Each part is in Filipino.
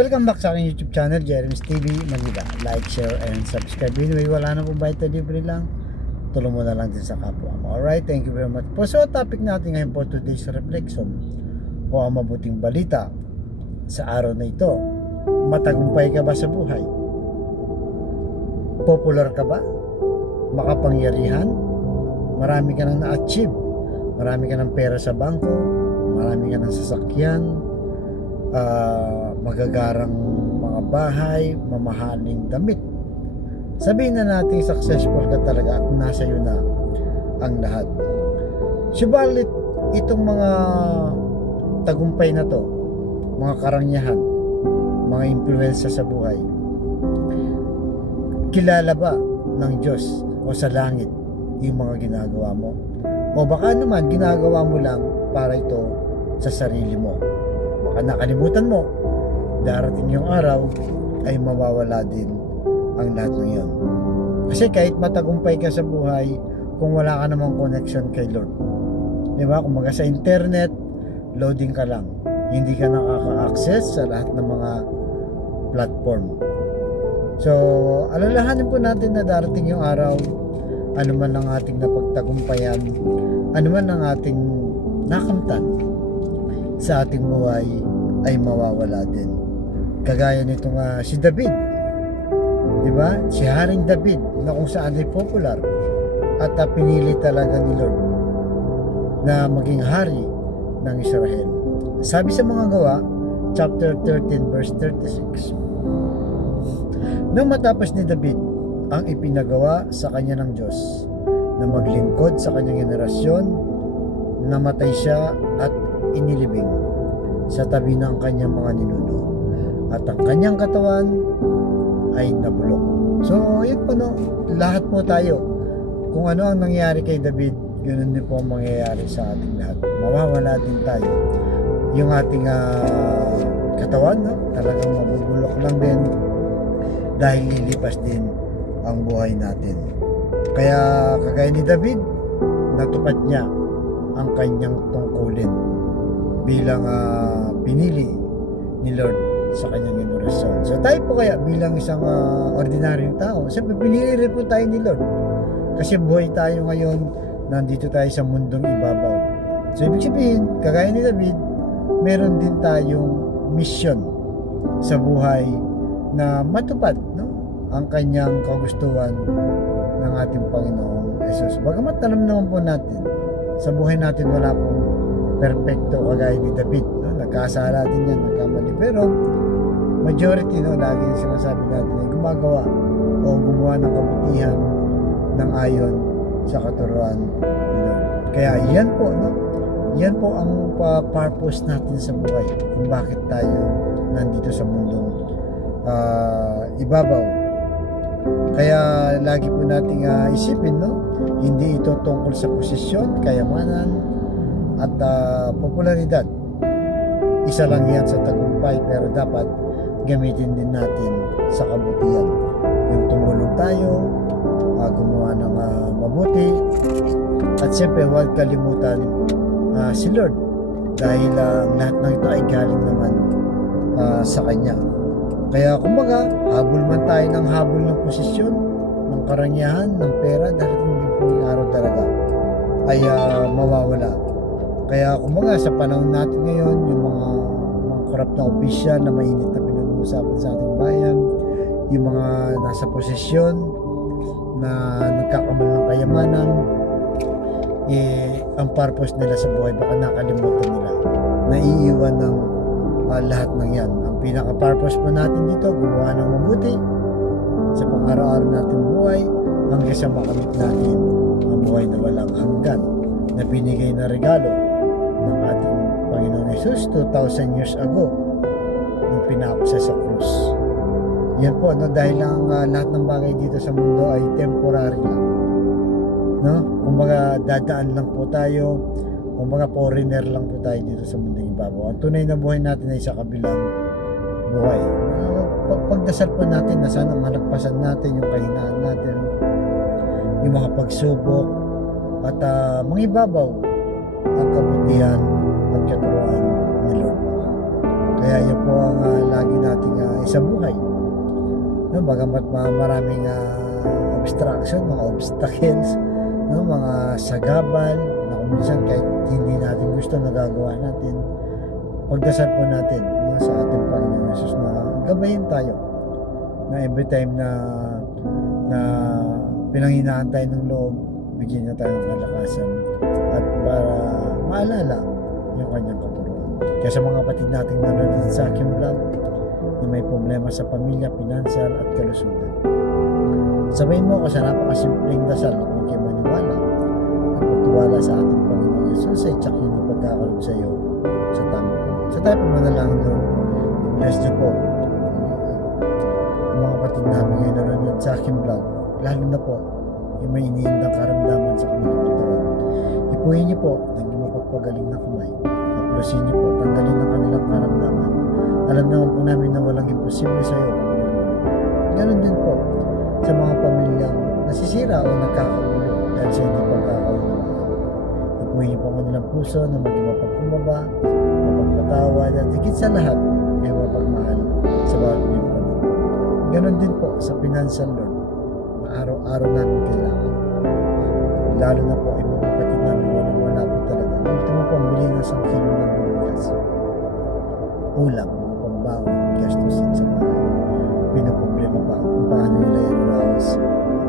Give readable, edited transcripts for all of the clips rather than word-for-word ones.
Welcome back sa aking YouTube channel, Jeremy's TV Manila. Like, share, and subscribe. Anyway, wala na pong bayad na libre lang. Tulong mo na lang din sa kapwa mo. Alright, thank you very much po. So, topic natin ngayon po today's reflection o ang mabuting balita sa araw na ito. Matagumpay ka ba sa buhay? Popular ka ba? Makapangyarihan? Marami ka nang na-achieve? Marami ka ng pera sa bangko? Marami ka ng sasakyan? Magagarang mga bahay, mamahaling damit. Sabihin na natin successful ka talaga at nasa iyo na ang lahat. Subalit itong mga tagumpay na to, mga karangyaan, mga impluwensya sa buhay, kilala ba ng Diyos o sa langit yung mga ginagawa mo? O baka naman ginagawa mo lang para ito sa sarili mo. Baka nakalimutan mo, darating yung araw ay mawawala din ang lahat ng yun. Kasi kahit matagumpay ka sa buhay, kung wala ka namang connection kay Lord, di ba? Kung sa internet, loading ka lang, hindi ka nakaka-access sa lahat ng mga platform. So alalahanin po natin na darating yung araw, ano man ang ating napagtagumpayan, ano man ang ating nakamtan sa ating buhay, ay mawawala din. Kagaya nitong si David, di ba? Si Haring David na kung saan ay popular at pinili talaga ni Lord na maging hari ng Israel. Sabi sa mga Gawa chapter 13 verse 36, nang matapos ni David ang ipinagawa sa kanya ng Diyos na maglingkod sa kanyang henerasyon, namatay siya at inilibing sa tabi ng kanyang mga ninuno, at ang kanyang katawan ay nabulok. So yun po, no, lahat po tayo, kung ano ang nangyari kay David, ganoon din po ang mangyayari sa ating lahat. Mawawala din tayo. Yung ating katawan, no, talagang mabubulok lang din dahil lilipas din ang buhay natin. Kaya kagaya ni David, natupad niya ang kanyang tungkulin bilang pinili ni Lord sa kanyang henerasyon. So tayo po kaya bilang isang ordinaryong tao, siyempre pinili rin po tayo ni Lord. Kasi buhay tayo ngayon, nandito tayo sa mundong ibabaw. So ibig sabihin, kagaya ni David, meron din tayong mission sa buhay na matupad, no, ang kanyang kagustuhan ng ating Panginoong Jesus. Bagamat alam naman po natin, sa buhay natin wala pong perfecto kagaya ni David, no? Nagkasala din yan, nagkamali, pero majority, no, laging sinasabi natin ay gumagawa o gumawa ng kabutihan ng ayon sa katuruan ni Lord. Kaya yan po, no, yan po ang purpose natin sa buhay, kung bakit tayo nandito sa mundong ibabaw. Kaya lagi po nating isipin, no, hindi ito tungkol sa posisyon, kayamanan at popularidad. Isa lang yan sa tagumpay, pero dapat gamitin din natin sa kabutihan. Yung tumulong tayo, gumawa ng mabuti, at siyempre huwag kalimutan si Lord, dahil lahat ng ito ay galing naman sa Kanya. Kaya kumbaga, habol man tayo ng habol ng posisyon, ng karangyaan, ng pera, dahil hindi po yung araw talaga ay mawawala. Kaya kumbaga, sa panahon natin ngayon, yung mga korap na opisyal na mainit na pinag-uusapan sa ating bayan, yung mga nasa posisyon na nagkakamal ng kayamanan, ang purpose nila sa buhay baka nakalimutan nila, naiiwan ng lahat ng yan. Ang pinaka-purpose po natin dito, gumawa ng mabuti sa pang-araw-araw natin buhay, hanggang sa makamit natin ang buhay na walang hanggan na binigay na regalo ng ating Panginoon Jesus 2,000 years ago nung pinako siya sa krus. Yan po, no, dahil lang lahat ng bagay dito sa mundo ay temporary lang, no? Kumbaga dadaan lang po tayo, kumbaga foreigner lang po tayo dito sa mundong ibabaw. Ang tunay na buhay natin ay sa kabilang buhay. Pagdasal po natin na sana malagpasan natin yung kahinaan natin, yung mga pagsubok, at mangibabaw ang kabutihan at katuruan ni Lord. Kaya yan po ang lagi nating isabuhay. No, bagamat maraming obstruction, mga obstacles, no, mga sagabal na kung minsan kahit hindi natin gusto nagagawa natin, pagdasal po natin, no, sa ating Panginoon Jesus na gabayin tayo na every time na pinanghinaan tayo ng loob, bigyan niya tayo ng kalakasan at para maalala yung kanyang katuruan. Kaya sa mga kapatid nating nanonood sa aking vlog na may problema sa pamilya, pinansal at kalusugan, sabayin mo ako sa napakasimpleng dasal na kung kayo maniwala at magtiwala sa ating Panginoon Jesus ay tsak yun yung pagkakaroon sa iyo sa tamang panahon. Sa tayo pumanalangin, Lord, i-bless niyo po ang mga kapatid namin ngayon nanonood sa aking vlog, lalo na po yung may iniindang karamdaman sa kanilang katawan. Ipuhin niyo po ng mapagpagaling na kamay. Haplusin niyo po, tanggalin ang kanilang karamdaman. Alam naman po namin na walang imposible sa iyo. Ganon din po sa mga pamilyang nasisira o nagkakagulo dahil sa hindi pagkakaunawaan. Ipuhin niyo po ang kanilang puso na maging mapagkumbaba, mapagpatawad at higit sa lahat ay mapagmahal sa bawat miyembro ng pamilya. Ganon din po sa financial, Lord, na araw-araw namin kailangan. Lalo na po ay mga kapatid namin wala po talaga. Ultimo po ang bili ng 1 kilo ng bigas. Ulam, mga pambaon, gastusin sa bahay. Pinoproblema pa kung paano nila i-raos ang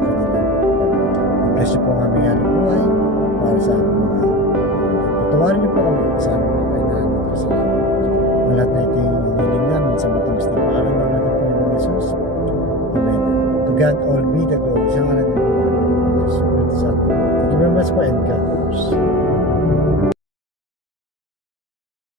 kanilang pamilya. I-bless niyo po ang aming hanap buhay para sa aming mga pamilya. Patawarin niyo po kami sa aming mga kainahan at kasalanan. Ang lahat na ito yung hiniling namin sa matamis na pangalan ng ating Panginoon Jesus. Amen. To God all be the glory. Sa ngalan ng Panginoon Jesus. Thank you very much po and God bless.